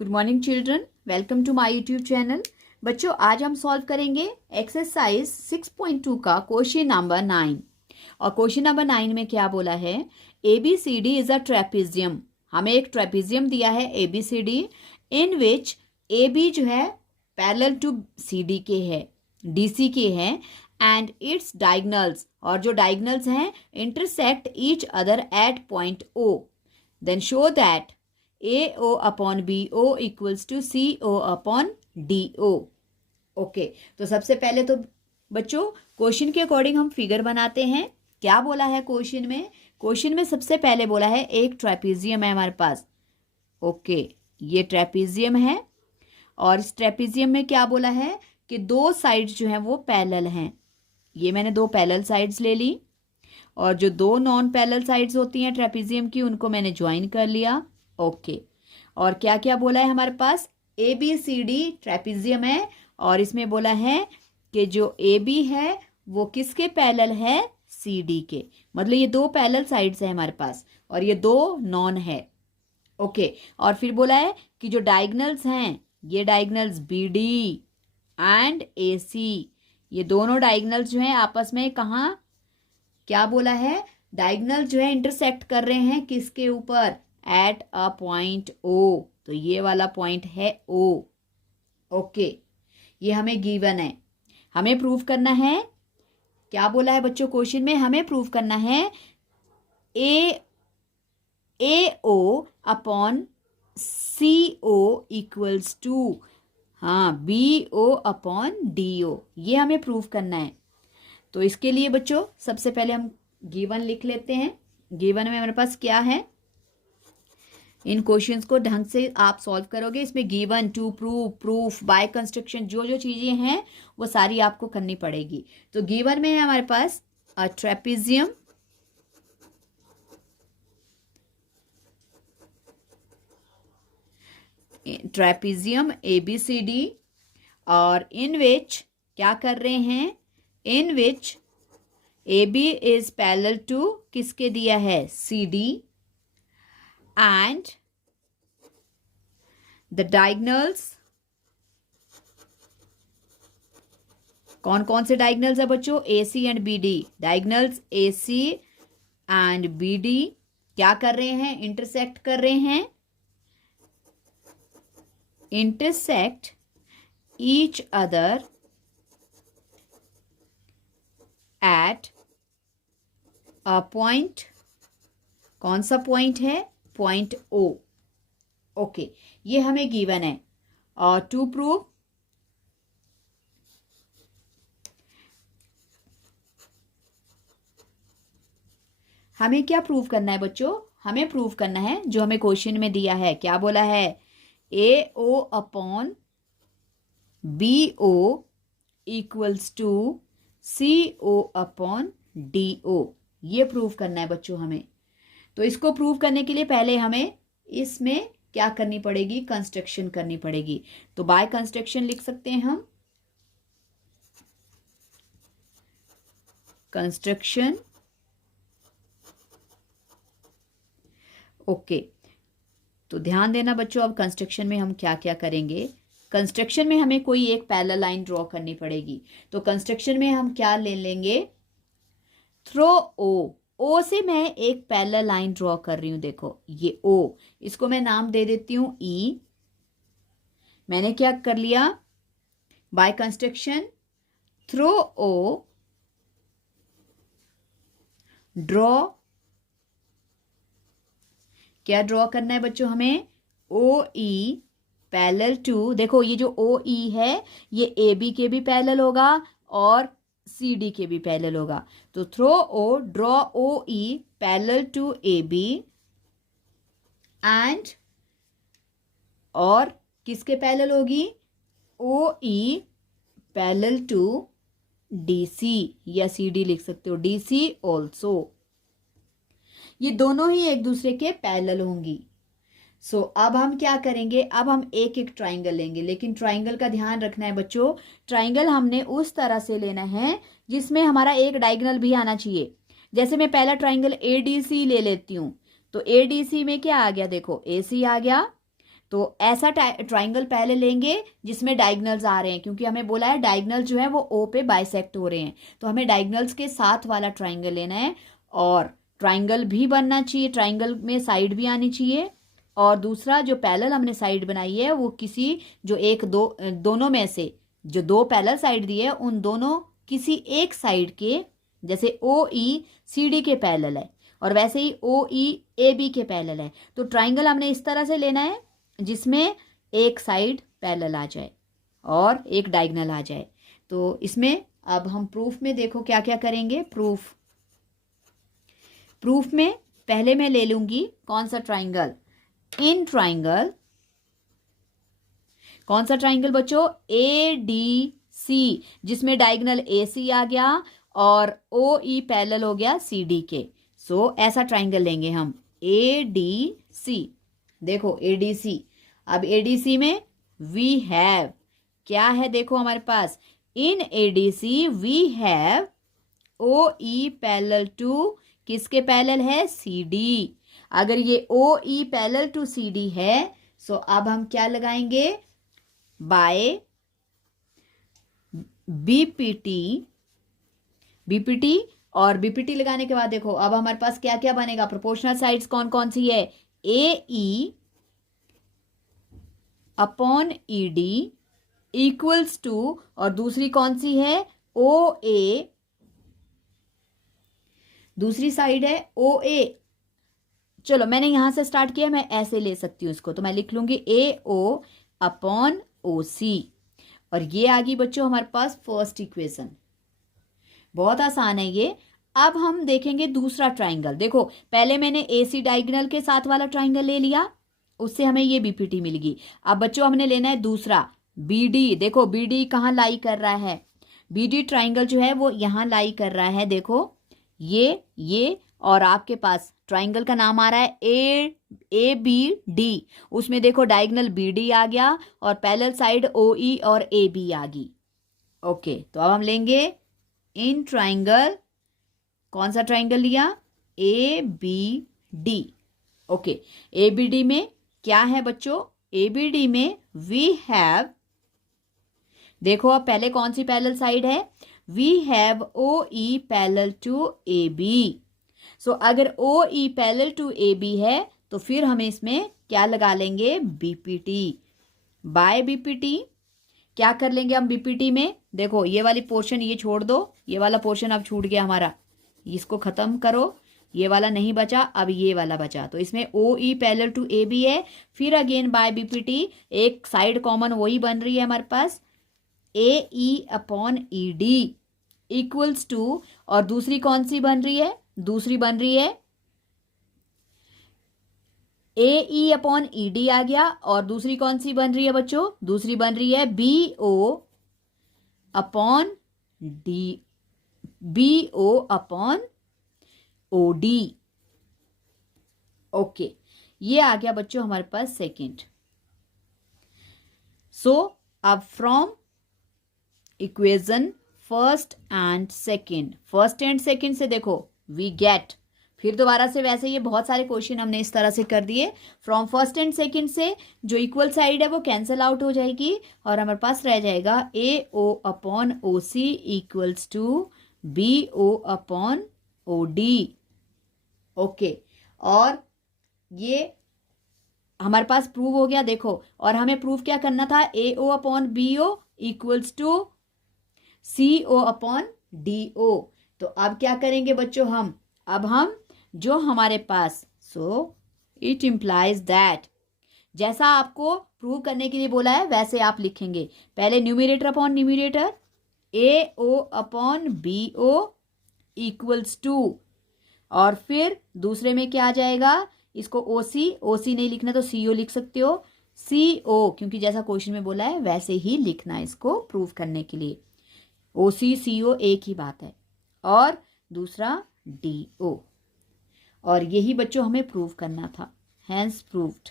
Good morning children, welcome to my YouTube channel. बच्चों, आज हम सॉल्व करेंगे एक्सरसाइज 6.2 का क्वेश्चन नंबर 9। और क्वेश्चन नंबर 9 में क्या बोला है, ABCD इज अ ट्रेपेजियम। हमें एक ट्रेपेजियम दिया है ABCD, इन विच AB जो है पैरेलल टू CD के है, DC के हैं, एंड इट्स डायगोनल्स, और जो डायगोनल्स हैं intersect each other at point O। Then show that AO upon BO equals to CO upon DO। Okay, तो सबसे पहले तो बच्चों क्वेश्चन के अकॉर्डिंग हम फिगर बनाते हैं। क्या बोला है क्वेश्चन में? क्वेश्चन में सबसे पहले बोला है एक ट्रेपेजियम है हमारे पास। ओके, ये ट्रेपेजियम है, और इस ट्रेपेजियम में क्या बोला है कि दो साइड्स जो हैं वो पैरेलल हैं। ये मैंने दो पैरेलल साइड्स ले ली, और जो दो नॉन पैरेलल साइड्स होती हैं ट्रेपेजियम की, उनको मैंने ज्वाइन कर लिया। ओके, और क्या क्या बोला है हमारे पास? ABCD ट्रेपेजियम है, और इसमें बोला है कि जो AB है वो किसके पैरेलल है? CD के। मतलब ये दो पैरेलल साइड्स है हमारे पास, और ये दो नॉन है। ओके, और फिर बोला है कि जो डायगोनल्स हैं, ये डायगोनल्स BD एंड AC, ये दोनों डायगोनल्स जो हैं आपस में कहाँ, क्या बोला है, डायगोनल जो है इंटरसेक्ट कर रहे हैं किसके ऊपर? At a point O। तो ये वाला पॉइंट है O। ओके, ये हमें गिवन है, हमें प्रूव करना है। क्या बोला है बच्चों क्वेश्चन में? हमें प्रूव करना है AO upon CO equals to BO upon DO। ये हमें प्रूव करना है। तो इसके लिए बच्चों सबसे पहले हम गिवन लिख लेते हैं। गिवन में हमारे पास क्या है? इन क्वेश्चंस को ढंग से आप सॉल्व करोगे। इसमें given, to prove, proof, by construction, जो जो चीजें हैं वो सारी आपको करनी पड़ेगी। तो गिवन में है हमारे पास अ ट्रेपेजियम, ट्रेपेजियम ABCD, और इन विच क्या कर रहे हैं? इन विच AB इज पैरेलल टू किसके दिया है? CD, and the diagonals, कौन कौन से डायगोनल्स है बच्चों? AC and BD। Diagonals AC and BD क्या कर रहे हैं? इंटरसेक्ट कर रहे हैं, intersect each other at a point. कौन सा पॉइंट है? Point O। ओके, ये हमें गिवन है। और टू प्रूव, हमें क्या प्रूव करना है बच्चों? हमें प्रूव करना है जो हमें क्वेश्चन में दिया है। क्या बोला है? AO upon BO equals to CO upon DO। ये प्रूव करना है बच्चों हमें। तो इसको प्रूव करने के लिए पहले हमें इसमें क्या करनी पड़ेगी? कंस्ट्रक्शन करनी पड़ेगी। तो बाय कंस्ट्रक्शन लिख सकते हैं हम, कंस्ट्रक्शन। ओके, तो ध्यान देना बच्चों, अब कंस्ट्रक्शन में हम क्या क्या करेंगे। कंस्ट्रक्शन में हमें कोई एक पैरेलल लाइन ड्रॉ करनी पड़ेगी। तो कंस्ट्रक्शन में हम क्या ले लेंगे? थ्रो O से मैं एक पैरेलल लाइन ड्रॉ कर रही हूं। देखो ये O, इसको मैं नाम दे देती हूं E। मैंने क्या कर लिया? By construction through O draw, क्या ड्रॉ करना है बच्चों हमें? OE पैरेलल टू, देखो ये जो OE है ये AB के भी पैरेलल होगा और CD के भी पैरेलल होगा। तो through O draw OE parallel to AB, and और किसके पैरेलल होगी? OE पैरेलल टू DC, या CD लिख सकते हो, DC ऑल्सो। ये दोनों ही एक दूसरे के पैरेलल होंगी। सो अब हम क्या करेंगे? अब हम एक एक ट्राइंगल लेंगे, लेकिन ट्राइंगल का ध्यान रखना है बच्चों, ट्राइंगल हमने उस तरह से लेना है जिसमें हमारा एक डायगोनल भी आना चाहिए। जैसे मैं पहला ट्राइंगल ADC ले लेती हूँ, तो ADC में क्या आ गया? देखो AC आ गया, तो ऐसा ट्राइंगल पहले लेंगे जिसमें डायगनल्स आ रहे हैं, क्योंकि हमें बोला है डायगनल जो है वो ओ पे बाइसेक्ट हो रहे हैं, तो हमें डायगनल्स के साथ वाला ट्राइंगल लेना है। और ट्राइंगल भी बनना चाहिए, ट्राइंगल में साइड भी आनी चाहिए। और दूसरा जो पैरेलल हमने साइड बनाई है वो किसी जो एक दो दोनों में से जो दो पैरेलल साइड दी है उन दोनों किसी एक साइड के, जैसे ओ ई सी डी के पैरेलल है और वैसे ही ओ ई ए बी के पैरेलल है। तो ट्राइंगल हमने इस तरह से लेना है जिसमें एक साइड पैरेलल आ जाए और एक डायगोनल आ जाए। तो इसमें अब हम प्रूफ में देखो क्या क्या करेंगे। प्रूफ में पहले मैं ले लूंगी कौन सा ट्राइंगल, इन ट्राइंगल। कौन सा ट्राइंगल बच्चों, ए डी सी, जिसमें डायगोनल ए सी आ गया और ओ ई पैरेलल हो गया सी डी के। सो ऐसा ट्राइंगल लेंगे हम, ए डी सी। देखो ए डी सी, अब ए डी सी में वी हैव क्या है, देखो हमारे पास in A D C we have O E parallel to, किसके पैरेलल है, सी डी। अगर ये O E parallel to C D है सो अब हम क्या लगाएंगे, बाय बीपीटी। और बीपीटी लगाने के बाद देखो अब हमारे पास क्या क्या बनेगा, प्रोपोर्शनल साइड्स कौन कौन सी है, A E upon E D equals to, और दूसरी कौन सी है, ओ ए, दूसरी साइड है ओ ए। चलो मैंने यहां से स्टार्ट किया, मैं ऐसे ले सकती हूँ इसको, तो मैं लिख लूंगी ए ओ अपॉन ओ सी। और ये आ गई बच्चों हमारे पास फर्स्ट इक्वेशन। बहुत आसान है ये। अब हम देखेंगे दूसरा ट्राइंगल। देखो पहले मैंने ए सी डायगोनल के साथ वाला ट्राइंगल ले लिया, उससे हमें ये बीपीटी मिल गई। अब बच्चों हमने लेना है दूसरा बी डी। देखो बी डी कहाँ लाई कर रहा है, बी डी ट्राइंगल जो है वो यहाँ लाई कर रहा है। देखो ये और आपके पास ट्राइंगल का नाम आ रहा है ए बी डी, उसमें देखो डायगोनल बी डी आ गया और पैरेलल साइड ओ ई और ए बी आ गई। ओके, तो अब हम लेंगे इन ट्राइंगल, कौन सा ट्राइंगल लिया, A B D. Okay, A B D में क्या है बच्चों, ए बी डी में वी हैव, देखो अब पहले कौन सी पैरेलल साइड है, we have O E parallel to A B. So अगर O E parallel to A B है तो फिर हमें इसमें क्या लगा लेंगे, बीपीटी। बाय बीपीटी क्या कर लेंगे हम बीपीटी में, देखो ये वाली पोर्शन ये छोड़ दो, ये वाला पोर्शन अब छूट गया हमारा, इसको खत्म करो, ये वाला नहीं बचा, अब ये वाला बचा। तो इसमें O E parallel to A B है, फिर अगेन बाय बीपीटी, एक साइड कॉमन वही बन रही है हमारे पास, A E upon E D equals to, और दूसरी कौन सी बन रही है, दूसरी बन रही है A E upon E D आ गया, और दूसरी कौन सी बन रही है बच्चों, दूसरी बन रही है B O upon D, B O upon O D. Okay, ये आ गया बच्चों हमारे पास सेकंड। सो अब from equation first and second, first and second से देखो वी गेट, फिर दोबारा से वैसे ये बहुत सारे क्वेश्चन हमने इस तरह से कर दिए। फ्रॉम फर्स्ट एंड सेकंड से जो इक्वल साइड है वो कैंसिल आउट हो जाएगी और हमारे पास रह जाएगा A O upon O C equals to B O upon O D. Okay, और ये हमारे पास प्रूव हो गया। देखो, और हमें प्रूव क्या करना था, A O upon B O equals to C O upon D O. तो अब क्या करेंगे बच्चों हम, अब हम जो हमारे पास, सो इट इम्प्लाइज दैट, जैसा आपको प्रूव करने के लिए बोला है वैसे आप लिखेंगे। पहले numerator upon numerator, A O upon B O equals to, और फिर दूसरे में क्या आ जाएगा, इसको ओ सी नहीं लिखना तो सी ओ लिख सकते हो, सी ओ, क्योंकि जैसा क्वेश्चन में बोला है वैसे ही लिखना है इसको प्रूव करने के लिए, ओ सी ओ एक ही बात है, और दूसरा डी ओ। और यही बच्चों हमें प्रूव करना था, हैंस प्रूव्ड।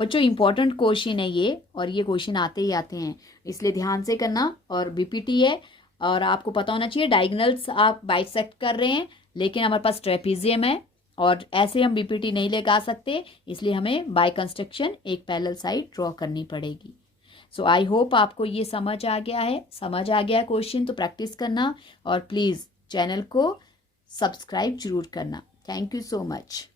बच्चों इंपॉर्टेंट क्वेश्चन है ये, और ये क्वेश्चन आते ही आते हैं, इसलिए ध्यान से करना। और बीपीटी है और आपको पता होना चाहिए डायगोनल्स आप बाइसेक्ट कर रहे हैं, लेकिन हमारे पास ट्रेपीजियम है और ऐसे हम बीपीटी नहीं लगा सकते, इसलिए हमें बाय कंस्ट्रक्शन एक पैरेलल साइड ड्रॉ करनी पड़ेगी। सो आई होप आपको ये समझ आ गया है। समझ आ गया क्वेश्चन तो प्रैक्टिस करना और प्लीज़ चैनल को सब्सक्राइब जरूर करना। Thank you so much.